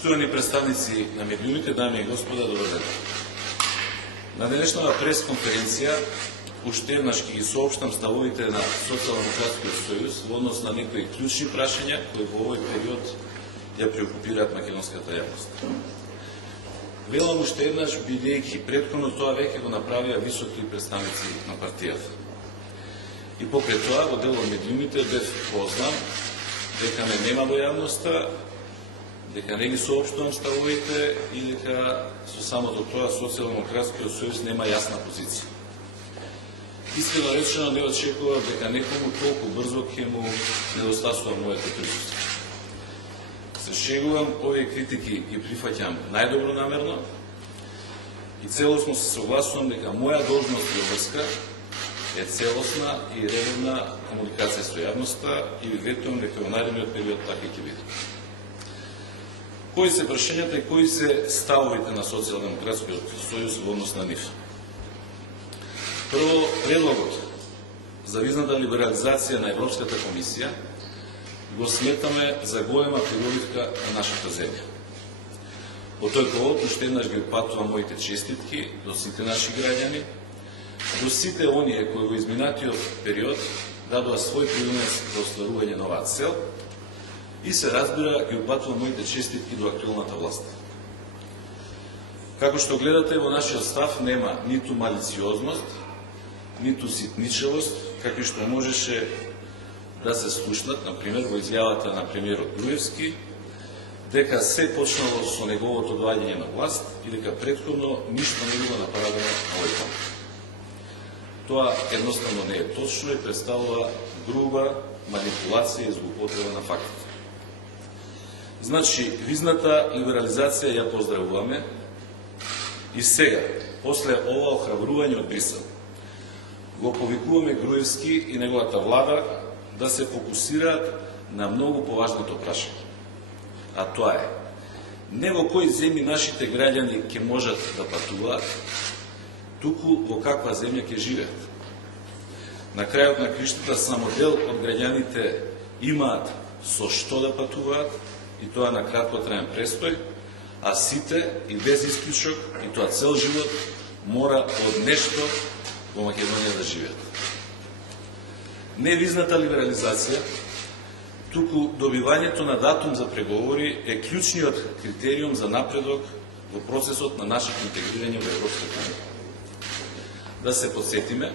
Почитувани представници на медиумите, дами и господа, добър ден. На денешната пресконференција уште еднаш ќе ги соопштам ставовите на Социјалдемократскиот сојуз во однос на некои клучни прашања кои во овој период ја преокупираат македонската јавност. Велам уште еднаш, бидејќи претходно тоа веќе го направија високи представници на партијата. И покрај тоа, во дел од медиумите бев познан дека ме нема во јавноста, дека не ги соопштувам ставовите и дека со самото тоа Социјалдемократскиот сојуз нема јасна позиција. Искрено речено не очекував дека некому толку брзо ќе му недостасува моето присуство. Се шегувам, овие критики ги прифаќам најдобронамерно и целосно се согласувам дека моја должност и обврска е целосна и редовна комуникација со јавноста и ви ветувам дека во наредниот период така ќе биде. Кои се прашањата и кои се ставовите на Социјалдемократскиот сојуз во однос на нив? Прво, предлогот за визната либерализација на Европската комисија го сметаме за голема придобивка на нашата земја. По тој повод уште еднаш ги упатувам моите честитки до сите наши граѓани, до сите оние кои во изминатиот период дадоа свој принос за остварување на оваа цел и се разбира ги упатувам моите честитки до актуелната власт. Како што гледате, во нашиот став нема ниту малициозност, ниту ситничевост, какви што можеше да се слушнат, например, во изјавата на премиерот Груевски, дека се почнало со неговото доаѓање на власт и дека претходно ништо не било направено на овој план. Тоа едноставно не е точно и представува груба манипулација и злоупотреба на фактите. Значи, визната либерализација ја поздравуваме и сега, после ова охрабрување од Брисел, го повикуваме Груевски и неговата влада да се фокусираат на многу поважното прашање. А тоа е, не во кои земји нашите граѓани ќе можат да патуваат, туку во каква земја ќе живеат. На крајот на криштата само дел од граѓаните имаат со што да патуваат, и тоа на краткотраен престој, а сите, и без исклучок, и тоа цел живот, мора од нешто во Македонија да живеат. Не визната либерализација, туку добивањето на датум за преговори е клучниот критериум за напредок во процесот на нашето интегрирање во Европската унија. Да се подсетиме,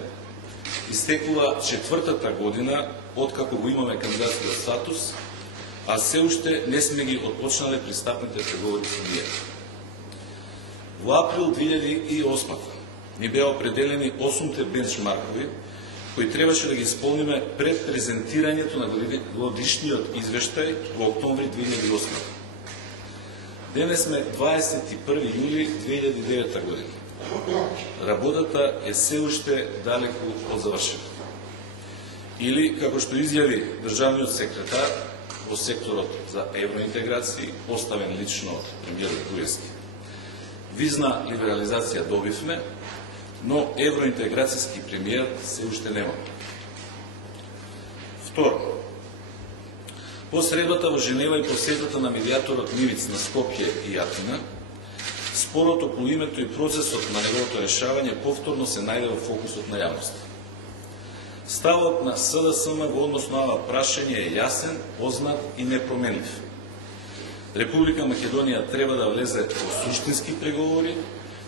истекува 4-та година откако го имаме кандидатскиот статус, а се уште не сме ги отпочнале пристапните преговори со ние. Во април 2008 ни беа определени 8-те бенчмаркови, кои требаше да ги исполниме пред презентирањето на годишниот извештај во октомври 2008. Денес сме 21 јули 2009 година. Работата е се уште далеку од завршена. Или, како што изјави државниот секретар во секторот за евроинтеграција, поставен лично од премиерот Груевски, визна либерализација добивме, но евроинтеграцијски премиер се уште немаме. Второ, по средбата во Женева и посетата на медијаторот Мивиц на Скопје и Атина, спорот околу името и процесот на неговото решавање повторно се најде во фокусот на јавноста. Ставот на СДСМ во однос на ова прашање е јасен, познат и непроменлив. Република Македонија треба да влезе во суштински преговори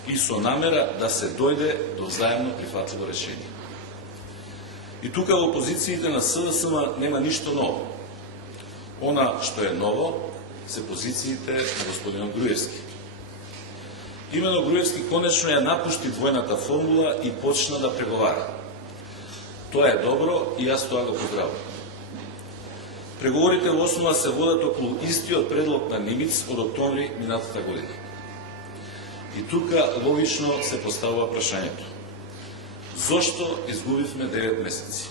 и со намера да се дојде до заедно прифатливо решение. И тука во позициите на СДСМ нема ништо ново. Она што е ново се позициите на господинот Груевски. Имено Груевски конечно ја напушти двојната формула и почна да преговара. Тоа е добро и јас тоа го поздравувам. Преговорите во основа се водат околу истиот предлог на Нимиц од октомври минатата година. И тука логично се поставува прашањето. Зошто изгубивме 9 месеци?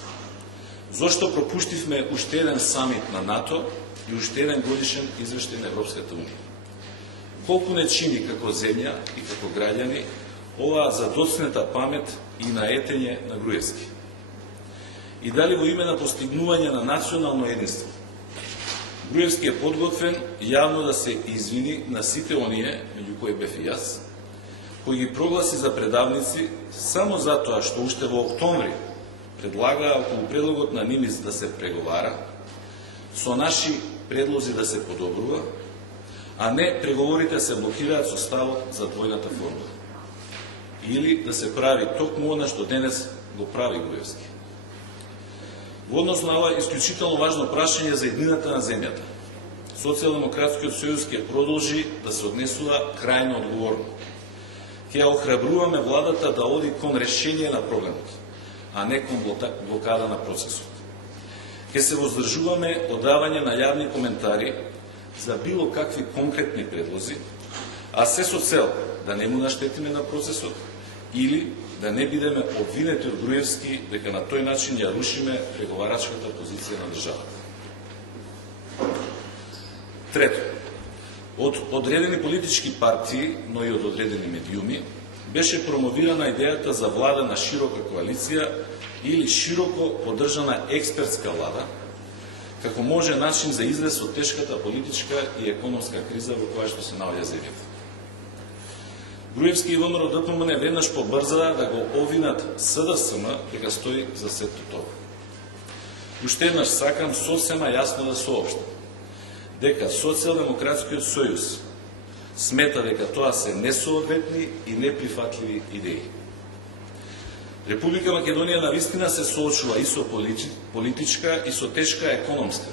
Зошто пропуштивме уште еден самит на НАТО и уште еден годишен извештај на Европската унија? Колку не чини како земја и како граѓани оваа задоцнета памет и наетење на Груевски? И дали во име на постигнување на национално единство Груевски е подготвен јавно да се извини на сите оние, меѓу кои бев и јас, кои ги прогласи за предавници само затоа што уште во октомври предлагаа околу предлогот на НИМИЗ да се преговара, со наши предлози да се подобрува, а не преговорите се блокираат со ставот за двојната формула. Или да се прави токму она што денес го прави Груевски. Во однос на ова исклучително важно прашање за еднината на земјата, Социјалдемократскиот сојуз ќе продолжи да се однесува крајно одговорно. Ќе ја охрабруваме владата да оди кон решение на проблемот, а не кон блокада на процесот. Ќе се воздржуваме од давање на јавни коментари за било какви конкретни предлози, а се со цел да не му наштетиме на процесот или да не бидеме обвинети од Груевски дека на тој начин ја рушиме преговарачката позиција на државата. Трето, од одредени политички партии, но и од одредени медиуми, беше промовирана идејата за влада на широка коалиција или широко поддржана експертска влада, како може начин за излез од тешката политичка и економска криза во која што се наоѓа земјата. Груевски и ВМРО ДПМН веднаш побрзаа да го обвинат СДСМ дека стои за сето тоа. Уште еднаш сакам сосема јасно да соопштам дека Социјалдемократскиот сојуз смета дека тоа се несоодветни и неприфатливи идеи. Република Македонија навистина се соочува и со политичка и со тешка економска,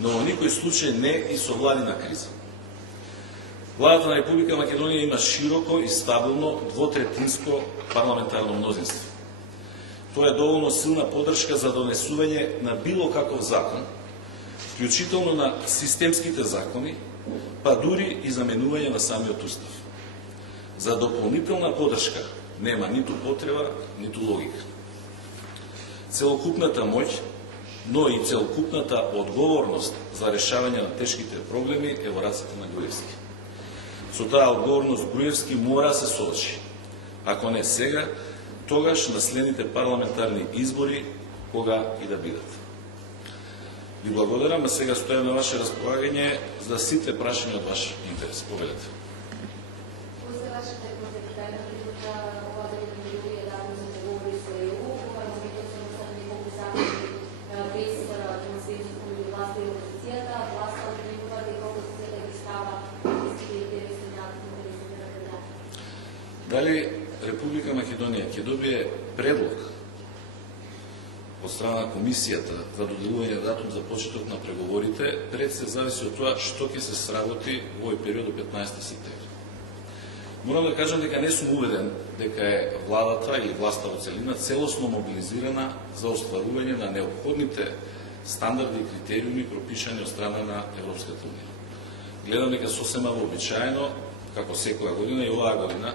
но во никој случај не и со владина криза. Владата на Република Македонија има широко и стабилно двотретинско парламентарно мнозинство. Тоа е доволно силна поддршка за донесување на било каков закон, вклучително на системските закони, па дури и заменување на самиот устав. За дополнителна поддршка нема ниту потреба, ниту логика. Целокупната моќ, но и целокупната одговорност за решавање на тешките проблеми е во рацете на Груевски. Со таа одговорност Груевски мора се соочи. Ако не сега, тогаш на следните парламентарни избори, кога и да бидат. Ви благодарам, а сега стојам на ваше располагање за сите прашања од ваш интерес. Повелете. Дали Република Македонија ќе добие предлог од страна на комисијата за доделување датум за почеток на преговорите, пред се зависи од тоа што ќе се сработи во овој период до 15 септември. Морам да кажам дека не сум уведен дека е владата или власта во целина целосно мобилизирана за остварување на неопходните стандарди и критериуми пропишани од страна на Европската унија. Гледам дека сосема вообичаено, како секоја година и оваа година,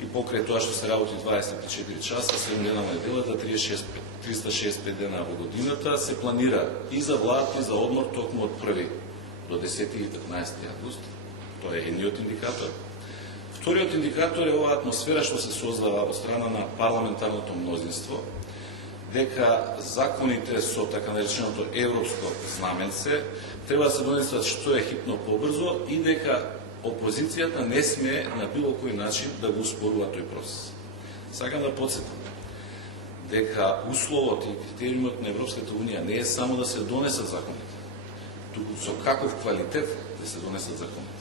и покрај тоа што се работи 24 часа, 7 дена на неделата, 365 дена во годината, се планира и за влад, и за одмор токму од 1 до 10 и 15 август. Тоа е едниот индикатор. Вториот индикатор е оваа атмосфера што се создава од страна на парламентарното мнозинство, дека законите со така нареченото европско знаменце треба да се донесат што е хитно побрзо и дека опозицијата не смее на било кој начин да го успорува тој процес. Сакам да подсетам дека условот и критериумот на Европската унија не е само да се донесат законите, туку со каков квалитет да се донесат законите.